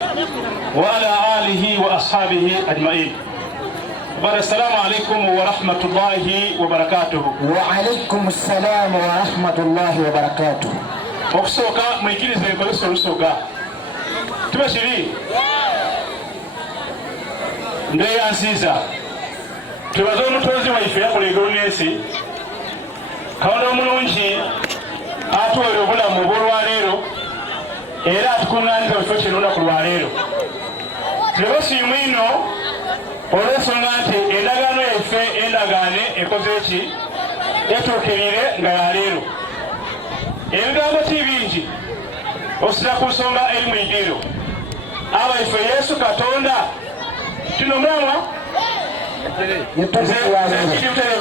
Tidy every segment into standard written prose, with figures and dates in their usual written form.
وعلى آله وأصحابه أجمعين. السلام عليكم ورحمة الله وبركاته. وعليكم السلام ورحمة الله وبركاته. okusoka mwikirize enkozesa olusoga tubashiri ndeyansiza twebaza omutonzi waife yakola egulu n'ensi katonda omulungi atuwera obulamu obw'olwaleero era atukuŋŋaaniza mu kifo kino olunaku lwaleero tulebasiimu ino olw'ensonga nti endagaano yaffe endagaane ekoze eki etuukirire nga yaleero. Ebigambo ti bingi okusira ku nsonga eri mu igiro abaife Yesu Katonda tino mwana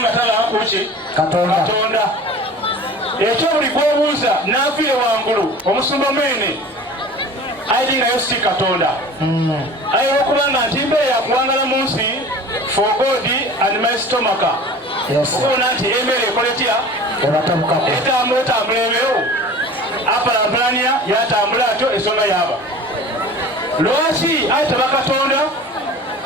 nga talakuki Katonda ekyo buli gwobuuza nafiire wangulu omusumba mwene aidi nga Yesu ti Katonda ayiwa okubanga nti mbeera yakuwangala mu nsi for God and my stomach okubona nti emmere ekola etya etambula ebeewo apalampulania yatambula atyo ensonga yaba lwaki ayitaba Katonda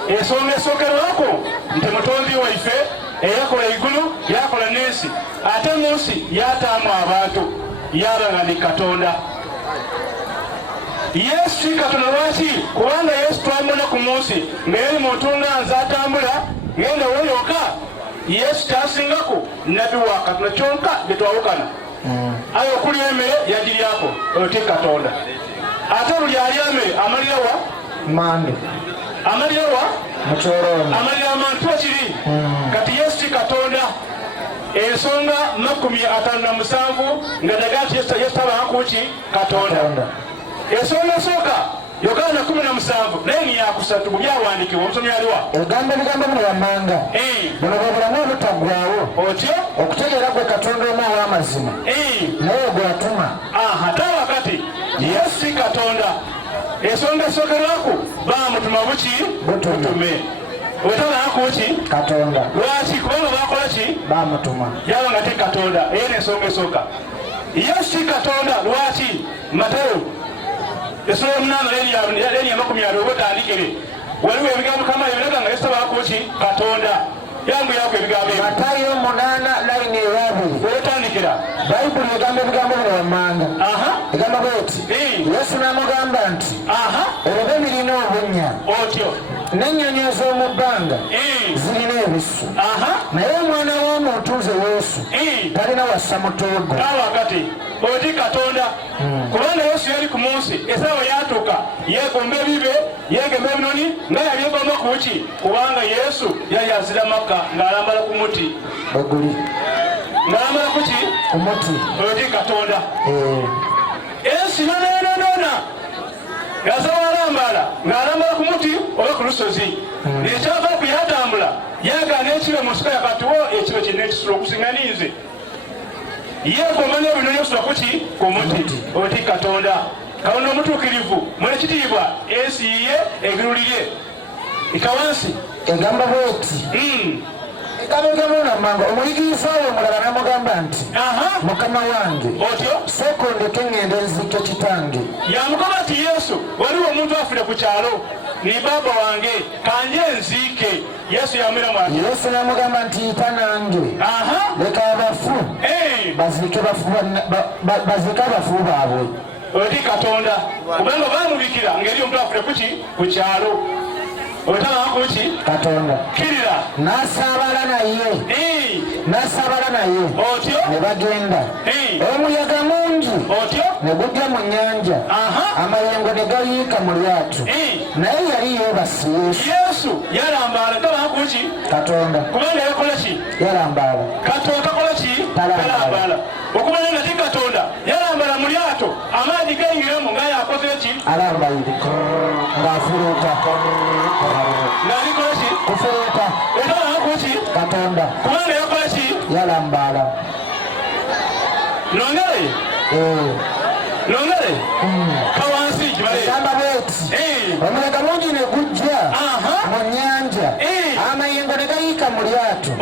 ensonga esookerwako nti mutonzi waife eyakola igulu yakola n'ensi ate mu nsi yataamu abantu yaba nga ni Katonda. Yesu si Katonda lwaki kubanga Yesu twamubona ku munsi ng'eri muntu nga nze atambula ngenda woyoka Yesu kyasingako nabbi wa Katonda kyonka betwawukana ayo okuli emmere yagiryako oyo ti Katonda ate buli ali emmere amalira wa mande amalira wa mukyoloni amalira amantu ekiri kati Yesu ti Katonda. Ensonga 57 nga daga nti Yesu tabangakuki Katonda. Ensonga esooka Yokaana 17 naye ni yakusatu buli awandiikibwa omusomi aliwa ebigambo bino wammanga buno bwe bulamu obutaggwaawo otyo okutegeera gwe Katonda omu ow'amazima naye gwatuma taawakati Yesu si Katonda. Ensonga esookerwako baamutuma buki butume wetabangakuki Katonda. Lwaki kubanga bakola ki baamutuma yaba nga ti Katonda. Eyo n'ensonga esooka. Yesu si Katonda lwaki Mateyo esura y'omunaana leeni ya 20 obutandikire waliwo ebigambo Mukama ebiraga nga Yesu tabangakuki Katonda yangu yako ebigambo ebyo Matayo 8:2 wetandikira Bayibuli egamba ebigambo bino wammanga egamba bweti Yesu n'amugamba nti olwo mirina obunnya otyo n'ennyonyi ez'omu bbanga zirina ebisu naye omwana w'omuntu nze Yesu talina wassa mutoogo awakati oti Katonda kubanga Yesu yali ku munsi esaawa yatuuka yegomba ebibe yegomba ebinoni nga yabyegomba kuki kubanga Yesu yali azira Makka ng'alambala ku muti baguli ng'alambala kuki ku muti oti Katonda ensi nonenona yasawa alambala ng'alambala ku muti oba ku lusozi nekyava kuyatambula yagaana ekiro mu nsiko yakatiwo ekiro kirina ekisula okusinga ninze yegomba n'ebinoni okusula kuki ku muti oti Katonda. Katonda omutuukirivu mwekitiibwa ensi ye egirulire ikawansi egamba bweti egambo omuyigiriza we omulala n'amugamba nti Mukama wange otyo sooka ondeke ŋŋende nziike kitange. Yamugamba nti Yesu waliwo omuntu afire ku kyalo ni baaba wange kanje nziike. Yesu yamwira mwati Yesu n'amugamba nti yita nange leka abafu baziike abafu baabwe oti Katonda kubanga baamubikira ngeri omuntu afire kuki ku kyalo otabangakuki Katonda kirira n'asaabala naye otyo ne bagenda omuyaga mungi otyo ne gujja mu nnyanja amayengo ne gayiika mu lyato naye yali yeebase Yesu yalambaala tabangakuki Katonda kubanga yakola ki yalambaala Katonda takola ki talambaala okumanya nga ti Katonda yalambaala mu lyato amaanyi gayingiremu ngaye akoze ki alambalire ng'afuruuta ng'alikola ki kufuruuta etabangakuki Katonda kubanga yakola ki yalambaala nongere kawansi gibagamba bweti omuyaga mungi ne gujja mu nnyanja amayengo ne gayiika mu lyato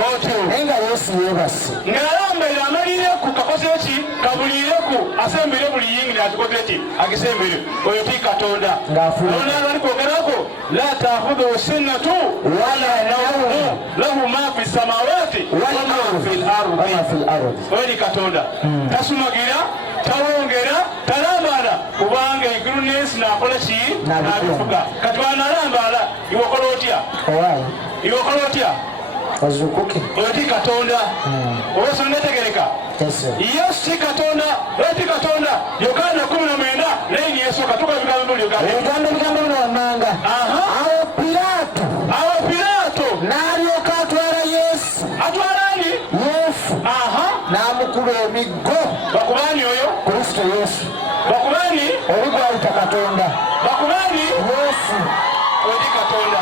naye nga Yesu yeebase ng'alambaire amalire ku kakoze ki kabulireku asembere buli yingi n'akikoze agisembere oyo ti katonda olona bali kwogerako la takhudhu sinnatu wala nawmu lahu ma fi samawati wama fi al-ardi oyo ni katonda tasumagira tawongera talambala kubanga igulu n'ensi nakola ki nabifuga kati wanalambala iwokola otya ozukuke oyo ti katonda oweso netegereka yesu ti katonda oyo ti katonda Yokaana 19 naye ni yesu katuka bigambo bino wammanga awo Piraato n'alyoka atwala Yesu n'amukuba emiggo bakubani oyo Kristo Yesu bakubani oli gwayita katonda bakubani Yesu oyo ti katonda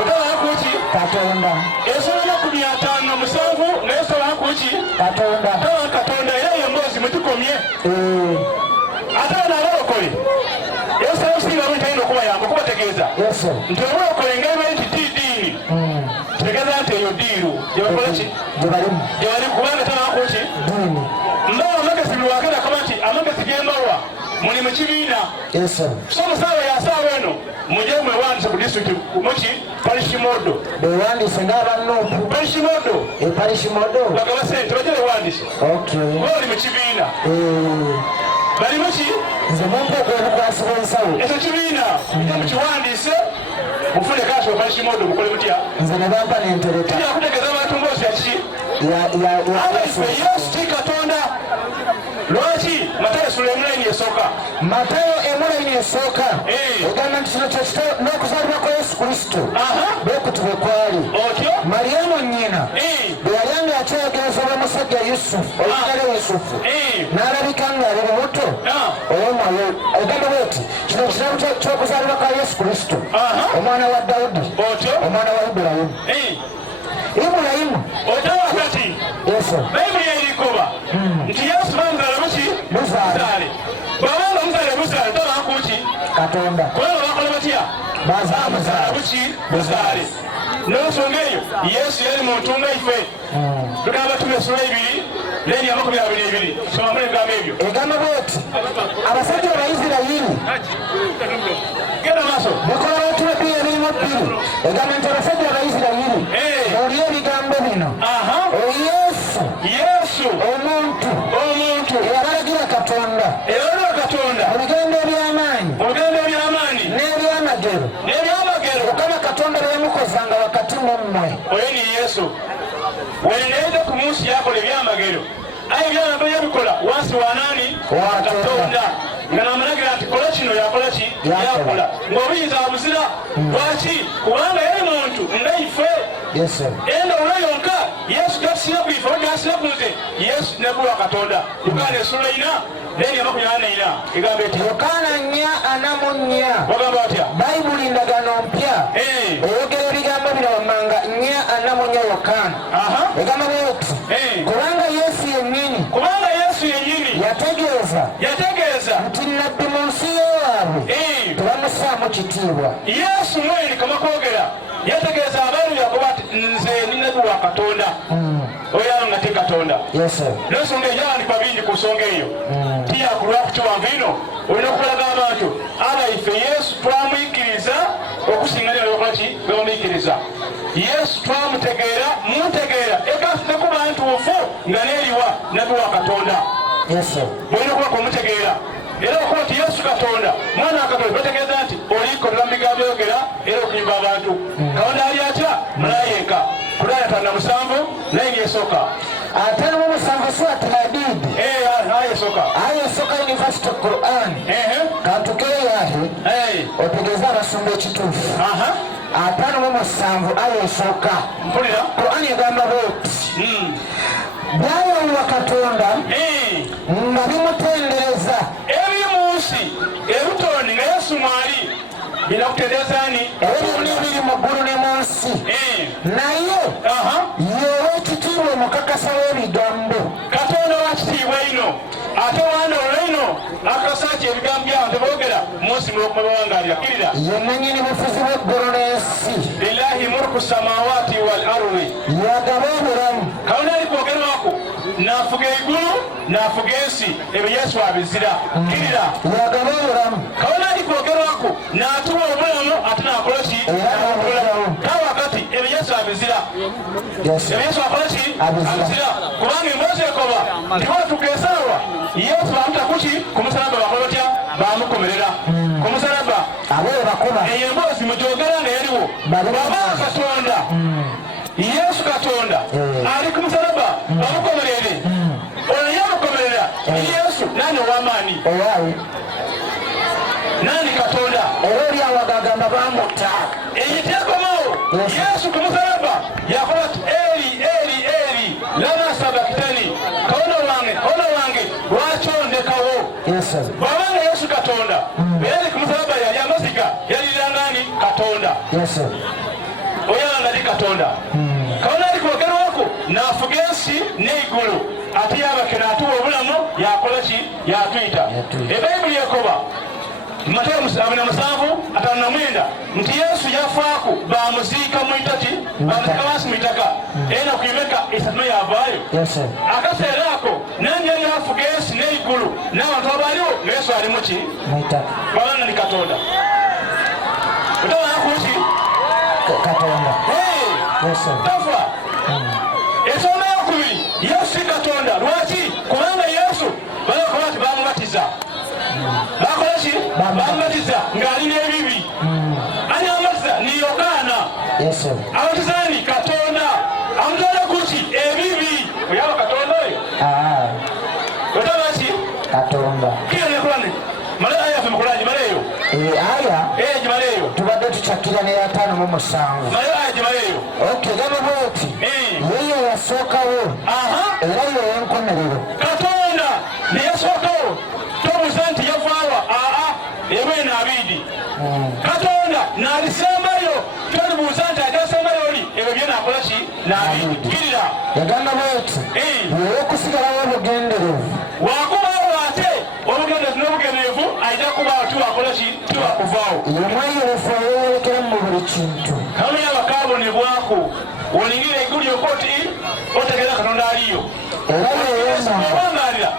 otalakuki katonda esobola ku 507 naye sobalakuki katonda katonda era yemboozi mutukomye ate naalokole yesu ntalina okubayamba okubategeeza nti olokole ngaibali nti diini tegeeza nti eyo diiru gyebakolaki gyebali kubanga talakuki mbawa amagezi biwakera kama nti amagezi gembawa muli mu kibiina so omusaawe yasaawa eno muje mwewandise ku disitulikiti muki parishimodo bewandise ng'abannopu parishimodo bagaba sente bajja bewandise oli mu kibiina bali muki nze mumpeeko obukwasibwa ensawo ekyo kibiina ija mukiwandiise mufune kaasi parishimodo mukole mutya nze ne bampa n'entereta tujja kutegeeza abantu mboozi yakiki yesu ti katonda lwaki Matayo sura emulaini esooka egamba nti kino n'okuzaalibwa kwa Yesu Kristo bwekuti bwe kwali Maryamu nnyina bwe yali ng'akyeyogereza omusajja olugale Yusufu n'alabika ng'ali lubuto olw'omwoyo egamba bweti kino kirabo ky'okuzaalibwa kwa Yesu Kristo omwana wa Dawudi omwana wa Ibulayimu otawakati bayibuli erikoba nti Yesu bamuzaala muki muzaale babanga muzaale tabakuki katonda kubanga bakola batya bamuzaala muki muzaale n'ensonga eyo Yesu yali muntu nga ife tugamba tume sura 2 leni 22 somamu ebigambo ebyo egamba bweti abasajja Abayisirayiri genda maaso bakola batume ebirimu 2 egamba nti abasajja Abayisirayiri muwulire ebigambo bino Yesu omuntu eyabalagira katonda mu bigambo eby'amaanyi n'ebyamagero Mukama Katonda byeyamukozanga wakati mu mmwe oyo ni Yesu weneneza ku munsi yakola ebyamagero aye ebyamagero yabikola wansi wa nani wa Katonda nga namulagira nti kola kino yakola ki yakola ng'obuyinza abuzira lwaki kubanga yali muntu nga ife endawulo yonka Yesu gasira ku ife gasira ku nze Yesu nebulwa Katonda Yokaana esula 4 leni 24 egamba eti Yokaana 4:4 bagamba batya bayibuli ndagaano mpya oyogera ebigambo bino wammanga 4:4 Yokaana egamba bweti kubanga Yesu yennyini yategeeza nti nnabbi mu nsi y'ewaabwe tebamussaamu kitiibwa Yesu mwene kama kwogera yategeeza abantu yakoba ati nze ni nabbi wa Katonda oyo nga te Katonda n'ensonga ebyawandikwa bingi ku nsonga eyo tiyakulwa ku kiwanvu ino olina okulaga abantu abaife Yesu twamuyikiriza okusinga nyo yokolaki bemumuyikiriza Yesu twamutegeera muntegeera ekafiteku bantuufu nga neeriwa nabbi wa Katonda olina okuba kumutegeera era okuba nti Yesu Katonda mwana wa Katonda bategeeza nti olikolera mu bigambo byogera era okuyimba abantu Katonda ali atya mulayeka Kulaaya 5:7 naye esooka 5:7 Swati Hadidi aya esooka University Quran kantukere yahe otegeeza abasumba ekituufu 5:7 aya esooka Quran egamba bweti byayowa Katonda nga bimutendereza ebiri mu nsi ebitonde nga Yesu mwali binakutenderezani ebiri mu ggulu ne mu nsi naye yeow'ekitiibwa omukakasa w'ebigambo Katonda wa kitiibwa ino ate wana olwino akasaki ebigambo by'abantu boogera munsi mulokumubawangalira kirira yennyini bufuzi bw'eggulu n'ensi lillahi mulku samawati wal ardi yagaba obulamu Katonda ali kwogerwako nafuga igulu nafuga ensi ebyo Yesu abizira kirira kabona alikwogerwako natuwa obulamu ate nakola ki kawakati ebyo Yesu abizira ebyo Yesu akola ki abizira kubanga emboozi ekoba tiwatukeesaawa Yesu bamuta kuki ku musalaba bakola batya bamukomerera ku musalaba eyo emboozi mugyogera nga yaliwo baba Katonda Yesu Katonda ali ku musalaba bamukomerere ono yamukomerera Yesu nani ow'amaanyi nani Katonda oli awagagamba bamutta ekitekomawo Yesu ku musalaba yakola ati eri eri eri lama sabakitani kaona wange lwaki ondekawo bwabanga Yesu Katonda beri ku musalaba yali amaziga yalirangani Katonda oyalanga li Katonda kaona ali kwogerwako nafuga ensi n'eigulu ate yabake natuwa obulamu yakola ki yatuyita ebayibuli ekoba Mateo 27:59 nti Yesu yafaaku bamuziika mu itaki bamuziika wansi mu itaka era kuyimeka esatu yavaayo akaseera ako nanjye yafuga ensi n'eigulu n'abantu abaliwo Yesu alimu ki babanga ni Katonda otabanakuki Katonda tafa ensonga yokubiri Yesu si Katonda lwaki kubanga Yesu bakola ti bamubatiza bakola ki bamubatiza ng'alina ebibi ani amubatiza ni Yokaana abatizani Katonda amutwala kuki ebibi oyaba Katonda oyo otaba ki Katonda kiyonekulane male aya fe mukulaji maleeyo aya gimaleeyo tubadde tucakkira ne 5:7 male aya gimaleeyo gaba bwoti yeyo yasookawo era yeyenkomerero Katonda neyasookawo tobuuza nti yavaawa ebwene abidi Katonda n'alisembayo tolibuuza nti ajasembayo oli ebyo byenakola ki n'abidi kirira yagamba bwoti yeyokusigalawo obugenderevu wakubawo ate obugenderevu n'obugenderevu ajja kubaawo tiwakola ki tiwakuvaawo yomweyerefu ayeyerekera mu buli kintu kamwe abakaabonebwako olingira eigulu lyokka oti otegeeza Katonda aliyo era yeyeobangalira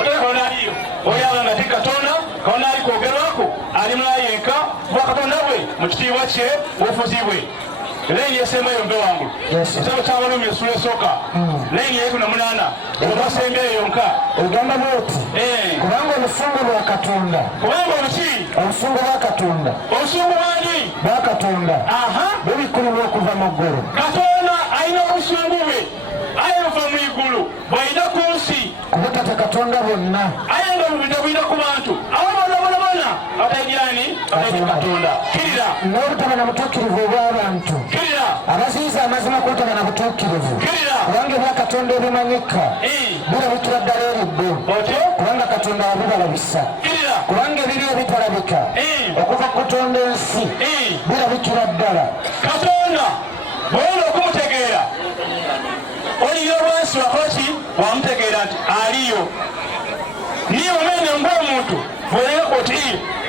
otegeeza Katonda aliyo oyaba nga ti Katonda Katonda ali kwogerwako ali mulayenka bwa Katonda bwe mu kitiibwa kye bufuzi bwe Laini yesembayo mbe wangu ekitabo ky'Abalumi essula esooka laini y'ekumi-na-munaana obasembayo yonka ogamba bwoti kubanga obusungu bwa Katonda kubanga obuki obusungu bwa Katonda obusungu bwani bwa Katonda bubikulirwa okuva mu ggulu Katonda alina obusungu bwe ayava mu igulu bw'ayina ku nsi kubutata Katonda bonna aye nga bw'ayina ku bantu abo bona abatayigirani abatayigi Katonda kirira n'obutaba na butuukirivu obw'abantu kirira abaziyiza amazima kubutaba na butuukirivu kirira kubanga ebya Katonda ebimanyika birabikira ddala eriddo kubanga Katonda wabibalabisa kirira kubanga ebiri ebitalabika okuva ku Katonda ensi birabikira ddala Katonda bw'oyina okumutegeera oliyo bwansi wakola ki wamutegeera nti aliyo niye omwene ng'omuntu bw'olengako oti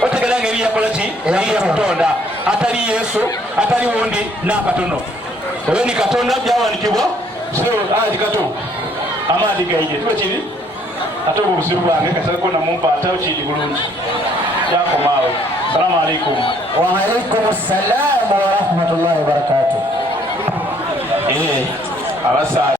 otegeera ngeri yakola ki ya Katonda atali Yesu atali wundi n'akatono oyo ni Katonda byawandiikibwa ati kato amaadi gaije tiwe kiri ate obwo obuzibu bwange kasako namumpaata kiri bulungi kyakomaawo salamu alaikum wa alaikum assalamu wa rahmatullahi wa barakatuh abasaayi